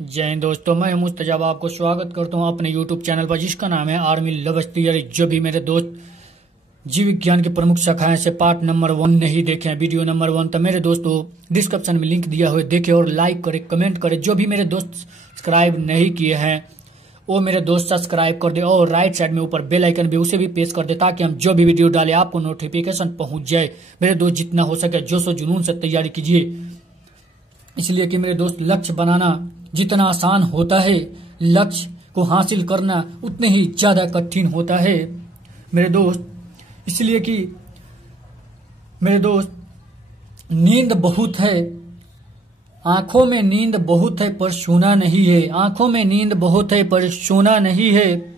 जय हिंद दोस्तों, मैं मुस्तजाब आपको स्वागत करता हूं अपने YouTube चैनल पर जिसका नाम है आर्मी लवर्स थियरी। जो भी मेरे दोस्त जीव विज्ञान की प्रमुख शाखाएं से पार्ट नंबर 1 नहीं देखे हैं, वीडियो नंबर 1, तो मेरे दोस्तों डिस्क्रिप्शन में लिंक दिया हुआ है, देखे और लाइक करे, कमेंट करे। जो भी मेरे दोस्त सब्सक्राइब नहीं किए हैं वो मेरे दोस्त सब्सक्राइब कर दे और राइट साइड में ऊपर बेल आइकन भी उसे भी प्रेस कर दे ताकि हम जो भी वीडियो डाले आपको नोटिफिकेशन पहुंच जाए। मेरे दोस्त जितना हो सके जोश और जुनून से तैयारी कीजिए, इसलिए कि मेरे दोस्त लक्ष्य बनाना जितना आसान होता है, लक्ष्य को हासिल करना उतने ही ज्यादा कठिन होता है मेरे दोस्त। इसलिए कि मेरे दोस्त नींद बहुत है, आंखों में नींद बहुत है पर सोना नहीं है। आंखों में नींद बहुत है पर सोना नहीं है।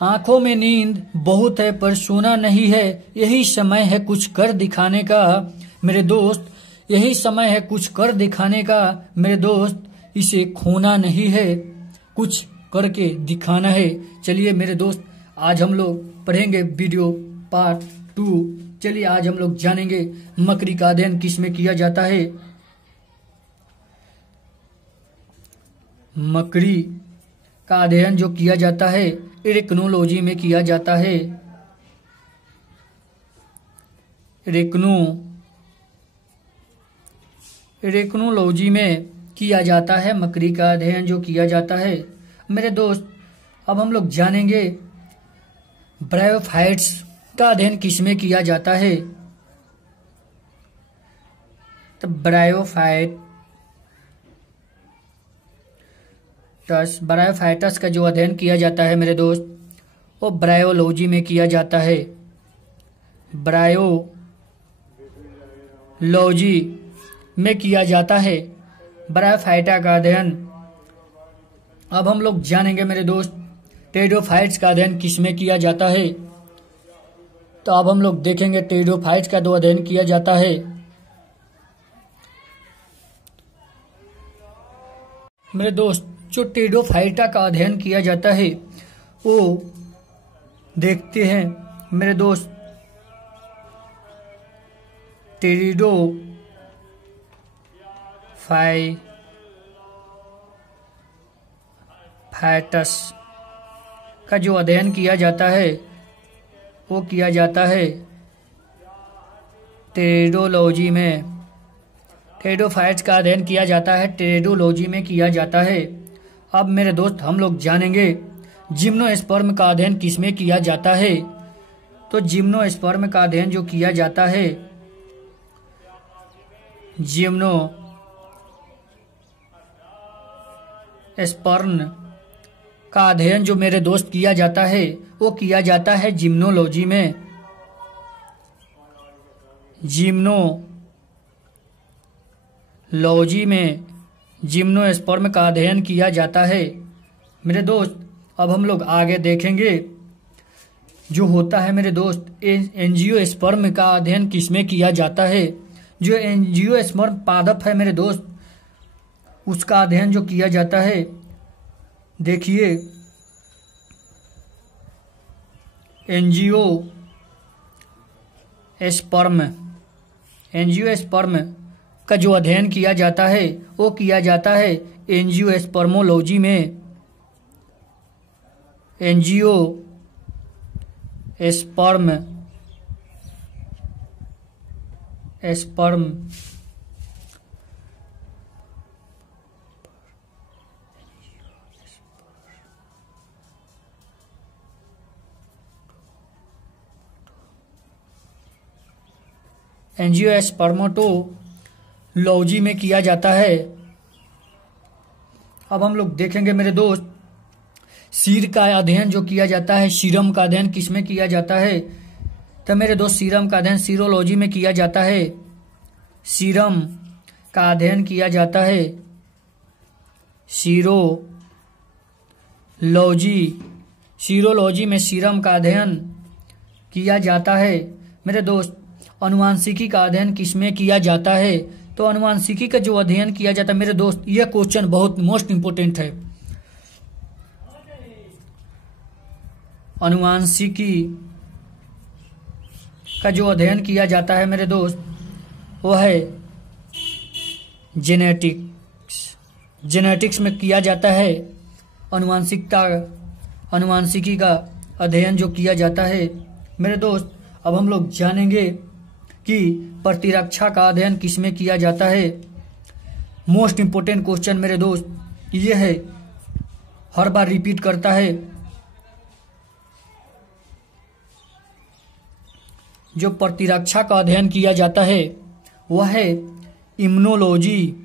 आंखों में नींद बहुत है पर सोना नहीं है। यही समय है कुछ कर दिखाने का मेरे दोस्त, यही समय है कुछ कर दिखाने का मेरे दोस्त। इसे खोना नहीं है, कुछ करके दिखाना है। चलिए मेरे दोस्त, आज हम लोग पढ़ेंगे वीडियो पार्ट 2। चलिए आज हम लोग जानेंगे मकड़ी का अध्ययन किस में किया जाता है। मकड़ी का अध्ययन जो किया जाता है एरेक्नोलॉजी में किया जाता है। एरेक्नोलॉजी में किया जाता है मकड़ी का अध्ययन जो किया जाता है मेरे दोस्त। अब हम लोग जानेंगे ब्रायोफाइट्स का अध्ययन किस में किया जाता है। तो ब्रायोफाइटस का जो अध्ययन किया जाता है मेरे दोस्त वो ब्रायोलॉजी में किया जाता है। ब्रायोलॉजी में किया जाता है ब्रायोफाइटा का अध्ययन। अब हम लोग जानेंगे मेरे दोस्त टेरिडोफाइट्स का अध्ययन किस में किया जाता है। तो अब हम लोग देखेंगे टेरिडोफाइट्स का जो अध्ययन किया जाता है मेरे दोस्त। जो टेरिडोफाइटा का अध्ययन किया जाता है वो देखते हैं मेरे दोस्त। टेरिडोफाइटस का जो अध्ययन किया जाता है वो किया जाता है टेरिडोलॉजी में। टेरिडोफाइट्स का अध्ययन किया जाता है टेरिडोलॉजी में किया जाता है। अब मेरे दोस्त हम लोग जानेंगे जिम्नोस्पर्म का अध्ययन किस में किया जाता है। तो जिम्नोस्पर्म का अध्ययन जो किया जाता है, जिम्नोस्पर्म का अध्ययन जो मेरे दोस्त किया जाता है वो किया जाता है जिम्नोलॉजी में। जिम्नोलॉजी में जिम्नोस्पर्म का अध्ययन किया जाता है मेरे दोस्त। अब हम लोग आगे देखेंगे जो होता है मेरे दोस्त एंजियोस्पर्म का अध्ययन किस में किया जाता है। जो एंजियोस्पर्म पादप है मेरे दोस्त उसका अध्ययन जो किया जाता है, देखिए एंजियोस्पर्म का जो अध्ययन किया जाता है वो किया जाता है एंजियोस्पर्मोलॉजी में। एंजियोस्पर्म एंजियोस्पर्मेटोलॉजी में किया जाता है। अब हम लोग देखेंगे मेरे दोस्त सीर का अध्ययन जो किया जाता है, सीरम का अध्ययन किस में किया जाता है। तो मेरे दोस्त सीरम का अध्ययन सीरोलॉजी में किया जाता है। सीरम का अध्ययन किया जाता है सीरोलॉजी में सीरम का अध्ययन किया जाता है मेरे दोस्त। अनुवांशिकी का अध्ययन किस में किया जाता है। तो अनुवांशिकी का जो अध्ययन किया जाता है मेरे दोस्त, यह क्वेश्चन बहुत मोस्ट इंपोर्टेंट है। अनुवांशिकी का जो अध्ययन किया जाता है मेरे दोस्त वो है जेनेटिक्स। जेनेटिक्स में किया जाता है, अनुवांशिकी का अध्ययन जो किया जाता है। मेरे दोस्त अब हम लोग जानेंगे कि प्रतिरक्षा का अध्ययन किसमें किया जाता है। मोस्ट इंपोर्टेंट क्वेश्चन मेरे दोस्त ये है, हर बार रिपीट करता है। जो प्रतिरक्षा का अध्ययन किया जाता है वह है इम्यूनोलॉजी।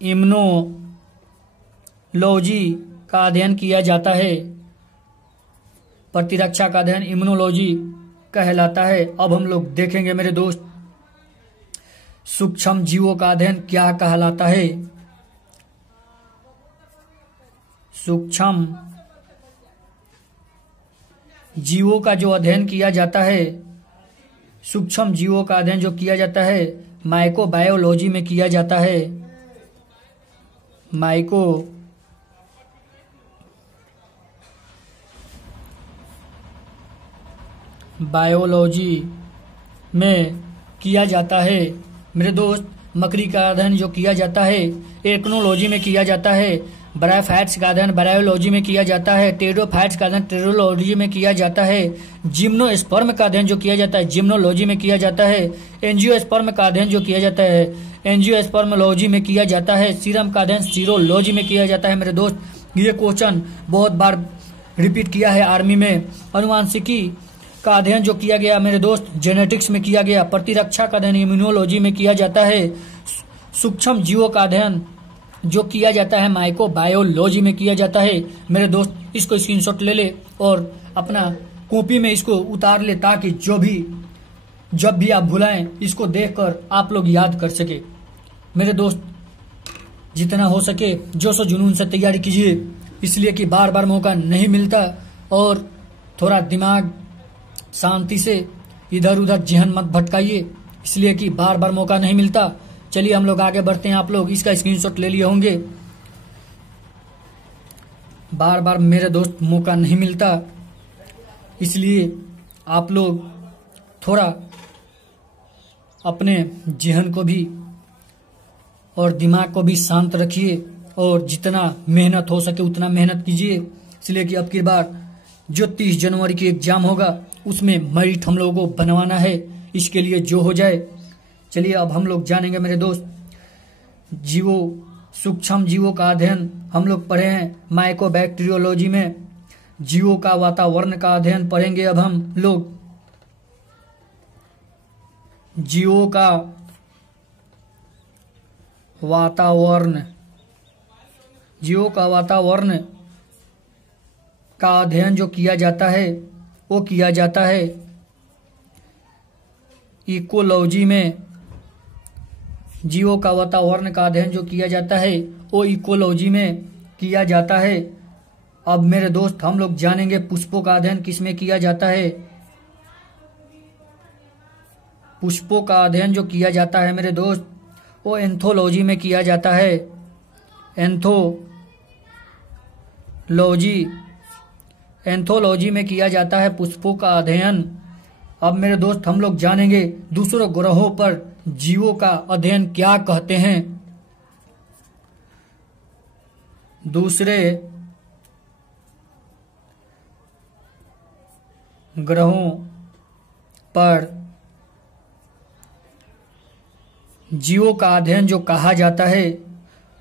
इम्यूनोलॉजी का अध्ययन किया जाता है। प्रतिरक्षा का अध्ययन इम्यूनोलॉजी कहलाता है। अब हम लोग देखेंगे मेरे दोस्त सूक्ष्म जीवों का अध्ययन क्या कहलाता है। सूक्ष्म जीवों का जो अध्ययन किया जाता है, सूक्ष्म जीवों का अध्ययन जो किया जाता है माइक्रोबायोलॉजी में किया जाता है। बायोलॉजी में किया जाता है। मेरे दोस्त मकड़ी का अध्ययन जो किया जाता है एक्नोलॉजी में किया जाता है। ब्रायोफाइट्स का अध्ययन बायोलॉजी में किया जाता है। टेरोफाइट्स का अध्ययन टेरोलॉजी में किया जाता है। जिम्नोस्पर्म का अध्ययन जो किया जाता है जिम्नोलॉजी में किया जाता है। एंजियोस्पर्म का अध्ययन जो किया जाता है एंजियोस्पर्मोलॉजी में किया जाता है। सीरम का अध्ययन सीरोलॉजी में किया जाता है। मेरे दोस्त ये क्वेश्चन बहुत बार रिपीट किया है आर्मी में। अनुवांशिकी का अध्ययन जो किया गया मेरे दोस्त जेनेटिक्स में किया गया। प्रतिरक्षा का अध्ययन इम्यूनोलॉजी में किया जाता है। सूक्ष्म जीवों का अध्ययन जो किया जाता है माइक्रोबायोलॉजी में किया जाता है। मेरे दोस्त इसको स्क्रीनशॉट ले ले और अपना कॉपी में इसको उतार ले ताकि जब भी आप भुलाएं इसको देखकर आप लोग याद कर सके। मेरे दोस्त जितना हो सके जोश जुनून से तैयारी कीजिए, इसलिए कि बार बार मौका नहीं मिलता और थोड़ा दिमाग शांति से इधर उधर जहन मत भटकाइए, इसलिए कि बार बार मौका नहीं मिलता। चलिए हम लोग आगे बढ़ते हैं। आप लोग इसका स्क्रीनशॉट ले लिए होंगे। बार बार मेरे दोस्त मौका नहीं मिलता, इसलिए आप लोग थोड़ा अपने जहन को भी और दिमाग को भी शांत रखिए और जितना मेहनत हो सके उतना मेहनत कीजिए, इसलिए कि अब की बार जो 30 जनवरी की एग्जाम होगा उसमें मेरिट हम लोगों को बनवाना है। इसके लिए जो हो जाए। चलिए अब हम लोग जानेंगे मेरे दोस्त सूक्ष्म जीवों का अध्ययन हम लोग पढ़े हैं माइक्रोबैक्टीरियोलॉजी में। जीवों का वातावरण का अध्ययन पढ़ेंगे अब हम लोग। जीवों का वातावरण का अध्ययन जो किया जाता है वो किया जाता है इकोलॉजी में। जीवों का वातावरण का अध्ययन जो किया जाता है वो इकोलॉजी में किया जाता है। अब मेरे दोस्त हम लोग जानेंगे पुष्पों का अध्ययन किसमें किया जाता है। पुष्पों का अध्ययन जो किया जाता है मेरे दोस्त वो एंथोलॉजी में किया जाता है। एंथोलॉजी में किया जाता है पुष्पों का अध्ययन। अब मेरे दोस्त हम लोग जानेंगे दूसरों ग्रहों पर जीवों का अध्ययन क्या कहते हैं। दूसरे ग्रहों पर जीवों का अध्ययन जो कहा जाता है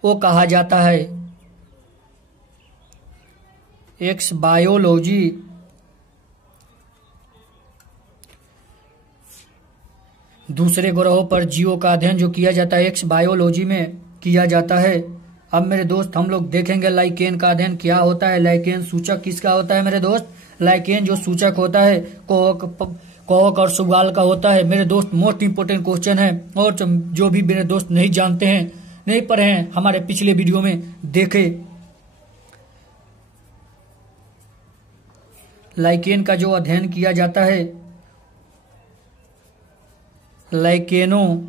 वो कहा जाता है एक्स बायोलॉजी। दूसरे ग्रहों पर जीवों का अध्ययन जो किया जाता है एक्स बायोलॉजी में किया जाता है। अब मेरे दोस्त हम लोग देखेंगे लाइकेन का अध्ययन क्या होता है। लाइकेन सूचक किसका होता है मेरे दोस्त। लाइकेन जो सूचक होता है कवक और सुगाल का होता है। मेरे दोस्त मोस्ट इंपोर्टेंट क्वेश्चन है और जो भी मेरे दोस्त नहीं जानते हैं, नहीं पढ़े हैं, हमारे पिछले वीडियो में देखे। लाइकेन का जो अध्ययन किया जाता है लाइकेनोलॉजी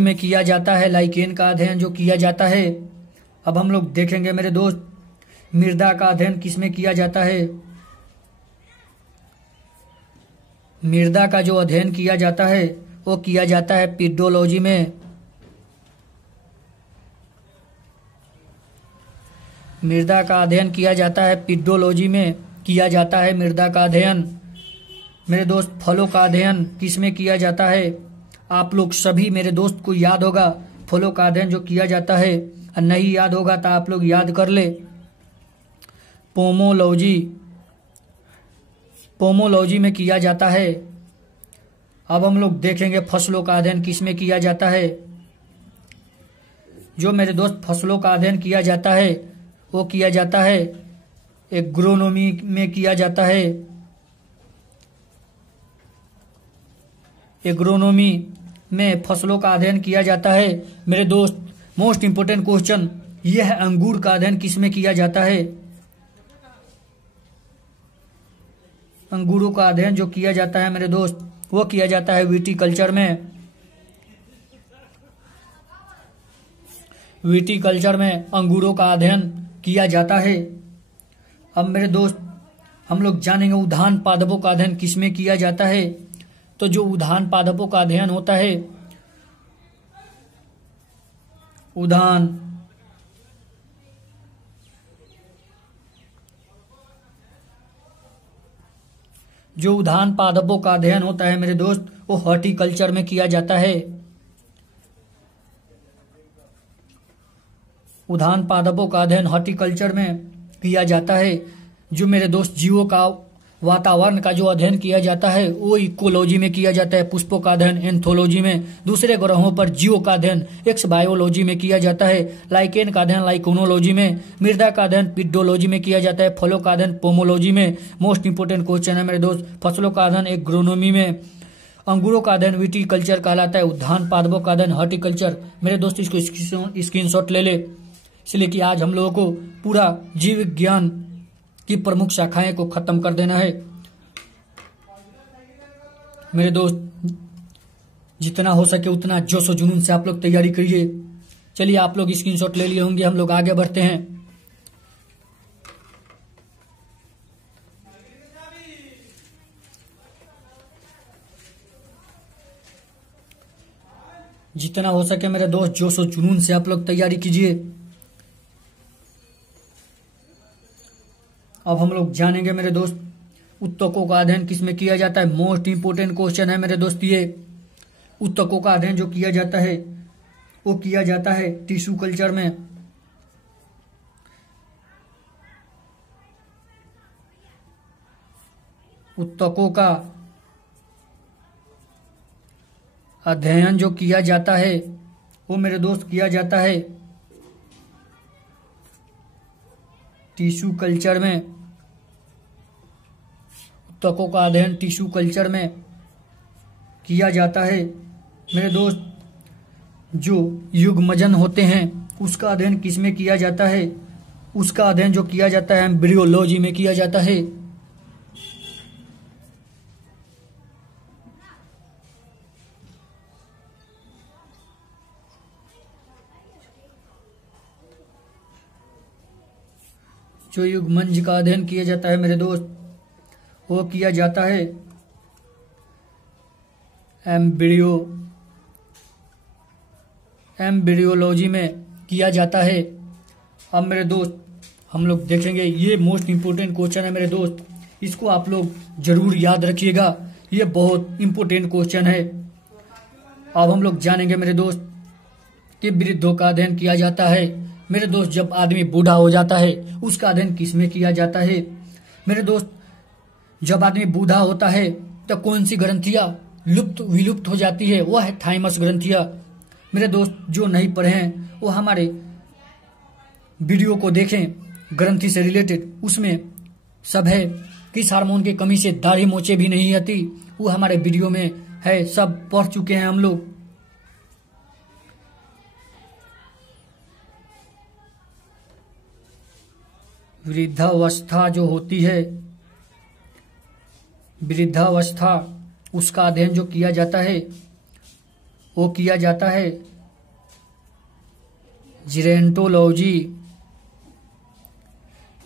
में किया जाता है। लाइकेन का अध्ययन जो किया जाता है। अब हम लोग देखेंगे मेरे दोस्त मृदा का अध्ययन किसमें किया जाता है। मृदा का जो अध्ययन किया जाता है वो किया जाता है पेडोलॉजी में। मृदा का अध्ययन किया जाता है पेडोलॉजी में किया जाता है मृदा का अध्ययन। मेरे दोस्त फलों का अध्ययन किस में किया जाता है? आप लोग सभी मेरे दोस्त को याद होगा फलों का अध्ययन जो किया जाता है, और नहीं याद होगा तो आप लोग याद कर ले। पोमोलॉजी, पोमोलॉजी में किया जाता है। अब हम लोग देखेंगे फसलों का अध्ययन किस में किया जाता है। जो मेरे दोस्त फसलों का अध्ययन किया जाता है वो किया जाता है एग्रोनॉमी में किया जाता है। एग्रोनॉमी में फसलों का अध्ययन किया जाता है। मेरे दोस्त मोस्ट इंपोर्टेंट क्वेश्चन ये है, अंगूर का अध्ययन किस में किया जाता है? अंगूरों का अध्ययन जो किया जाता है मेरे दोस्त वो किया जाता है विटीकल्चर में। विटीकल्चर में अंगूरों का अध्ययन किया जाता है। अब मेरे दोस्त हम लोग जानेंगे उद्यान पादपों का अध्ययन किस में किया जाता है। तो जो उद्यान पादपों का अध्ययन होता है, उद्यान जो उद्यान पादपों का अध्ययन होता है मेरे दोस्त वो हॉर्टिकल्चर में किया जाता है। उद्यान पादपों का अध्ययन हॉर्टिकल्चर में किया जाता है। जो मेरे दोस्त जीवों का वातावरण का जो अध्ययन किया जाता है वो इकोलॉजी में किया जाता है। पुष्पों का अध्ययन एंथोलॉजी में। दूसरे ग्रहों पर जीवों का अध्ययन एक्स बायोलॉजी में किया जाता है। लाइकेन का अध्ययन लाइकोनोलॉजी में। मृदा का अध्ययन पेडोलॉजी में किया जाता है। फलों का अध्ययन पोमोलॉजी में। मोस्ट इंपोर्टेंट क्वेश्चन है मेरे दोस्त, फसलों का अध्ययन एग्रोनॉमी में। अंगूरों का अध्ययन विटीकल्चर कहलाता है। उद्यान पादपों का अध्ययन हॉर्टिकल्चर। मेरे दोस्त इसको स्क्रीनशॉट ले ले, इसलिए कि आज हम लोगों को पूरा जीव विज्ञान की प्रमुख शाखाएं को खत्म कर देना है। मेरे दोस्त जितना हो सके उतना जोश और जुनून से आप लोग तैयारी करिए। चलिए आप लोग स्क्रीनशॉट ले लिए होंगे, हम लोग आगे बढ़ते हैं। जितना हो सके मेरे दोस्त जोश और जुनून से आप लोग तैयारी कीजिए। अब हम लोग जानेंगे मेरे दोस्त उत्तकों का अध्ययन किस में किया जाता है। मोस्ट इंपोर्टेंट क्वेश्चन है मेरे दोस्त ये। उत्तकों का अध्ययन जो किया जाता है वो किया जाता है टिश्यू कल्चर में। उत्तकों का अध्ययन जो किया जाता है वो मेरे दोस्त किया जाता है टिश्यू कल्चर में। उत्तकों का अध्ययन टिश्यू कल्चर में किया जाता है मेरे दोस्त। जो युग्मजन होते हैं उसका अध्ययन किस में किया जाता है? उसका अध्ययन जो किया जाता है एम्ब्रियोलॉजी में किया जाता है। जो युग्मंज का अध्ययन किया जाता है मेरे दोस्त वो किया जाता है एम्ब्रियोलॉजी में किया जाता है। अब मेरे दोस्त हम लोग देखेंगे, ये मोस्ट इंपोर्टेंट क्वेश्चन है मेरे दोस्त, इसको आप लोग जरूर याद रखिएगा, ये बहुत इंपोर्टेंट क्वेश्चन है। अब हम लोग जानेंगे मेरे दोस्त कि वृद्धों का अध्ययन किया जाता है। मेरे दोस्त जब आदमी बूढ़ा हो जाता है उसका अध्ययन किस में किया जाता है? मेरे दोस्त जब आदमी बूढ़ा होता है तो कौन सी ग्रंथियां विलुप्त हो जाती है? वह है थाइमस ग्रंथियां। मेरे दोस्त जो नहीं पढ़े हैं वो हमारे वीडियो को देखें, ग्रंथि से रिलेटेड उसमें सब है। किस हार्मोन की कमी से दाढ़ी मोचे भी नहीं आती, वो हमारे वीडियो में है, सब पढ़ चुके हैं हम लोग। वृद्धावस्था जो होती है, वृद्धावस्था उसका अध्ययन जो किया जाता है वो किया जाता है जीरेंटोलॉजी।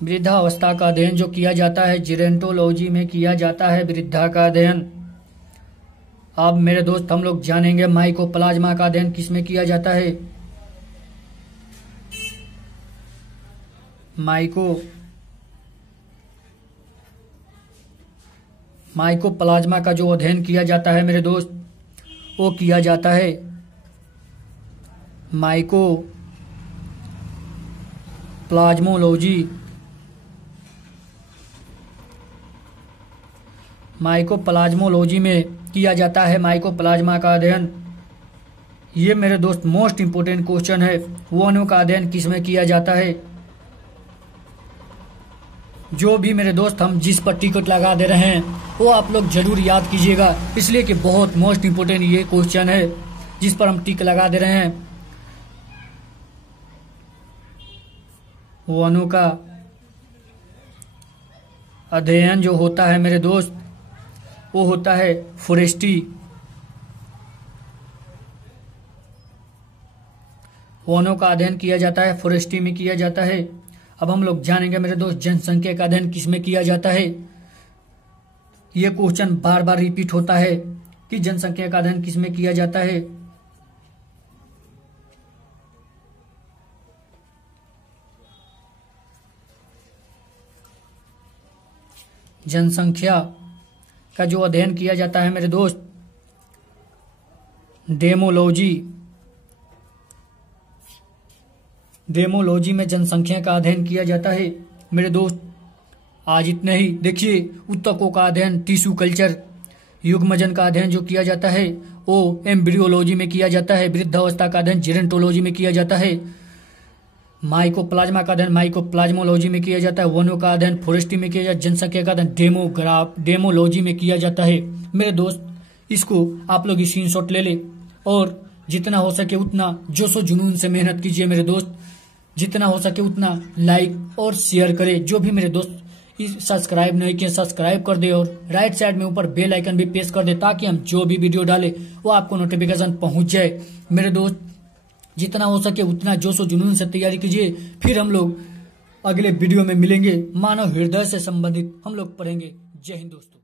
वृद्धावस्था का अध्ययन जो किया जाता है जीरेंटोलॉजी में किया जाता है वृद्धा का अध्ययन। अब मेरे दोस्त हम लोग जानेंगे माइकोप्लाज्मा का अध्ययन किस में किया जाता है। माइकोप्लाज्मा का जो अध्ययन किया जाता है मेरे दोस्त, वो किया जाता है माइकोप्लाज्मोलॉजी। माइकोप्लाज्मोलॉजी में किया जाता है माइकोप्लाज्मा का अध्ययन। ये मेरे दोस्त मोस्ट इंपोर्टेंट क्वेश्चन है। वो अणु का अध्ययन किस में किया जाता है? जो भी मेरे दोस्त हम जिस पर टिकट लगा दे रहे हैं वो आप लोग जरूर याद कीजिएगा, इसलिए कि बहुत मोस्ट इंपोर्टेंट ये क्वेश्चन है जिस पर हम टिक लगा दे रहे हैं। वो अणु का अध्ययन जो होता है मेरे दोस्त, वो होता है फोरेस्ट्री। वनों का अध्ययन किया जाता है फोरेस्ट्री में किया जाता है। अब हम लोग जानेंगे मेरे दोस्त जनसंख्या का अध्ययन किस में किया जाता है। ये क्वेश्चन बार बार रिपीट होता है कि जनसंख्या का अध्ययन किस में किया जाता है। जनसंख्या का जो अध्ययन किया जाता है मेरे दोस्त, डेमोलॉजी में जनसंख्या का अध्ययन किया जाता है मेरे दोस्त। आज इतना ही। देखिए, उत्तकों का अध्ययन टिश्यू कल्चर, युग्मजन का अध्ययन जो किया जाता है वो एम्ब्रियोलॉजी में किया जाता है, वृद्धावस्था का अध्ययन जेरेंटोलॉजी में किया जाता है, माइकोप्लाज्मा का अध्ययन माइकोप्लाज्मोलॉजी में किया जाता है, वनों का अध्ययन फोरेस्ट्री में किया जाता है, जनसंख्या का अध्ययन डेमोलॉजी में किया जाता है मेरे दोस्त। इसको आप लोग स्क्रीनशॉट ले ले और जितना हो सके उतना जोशो जुनून से मेहनत कीजिए मेरे दोस्त। जितना हो सके उतना लाइक और शेयर करें। जो भी मेरे दोस्त सब्सक्राइब नहीं किए सब्सक्राइब कर दे और राइट साइड में ऊपर बेल आइकन भी प्रेस कर दे ताकि हम जो भी वीडियो डालें वो आपको नोटिफिकेशन पहुंच जाए मेरे दोस्त। जितना हो सके उतना जोशो जुनून से तैयारी कीजिए। फिर हम लोग अगले वीडियो में मिलेंगे। मानव हृदय से संबंधित हम लोग पढ़ेंगे। जय हिंद दोस्तों।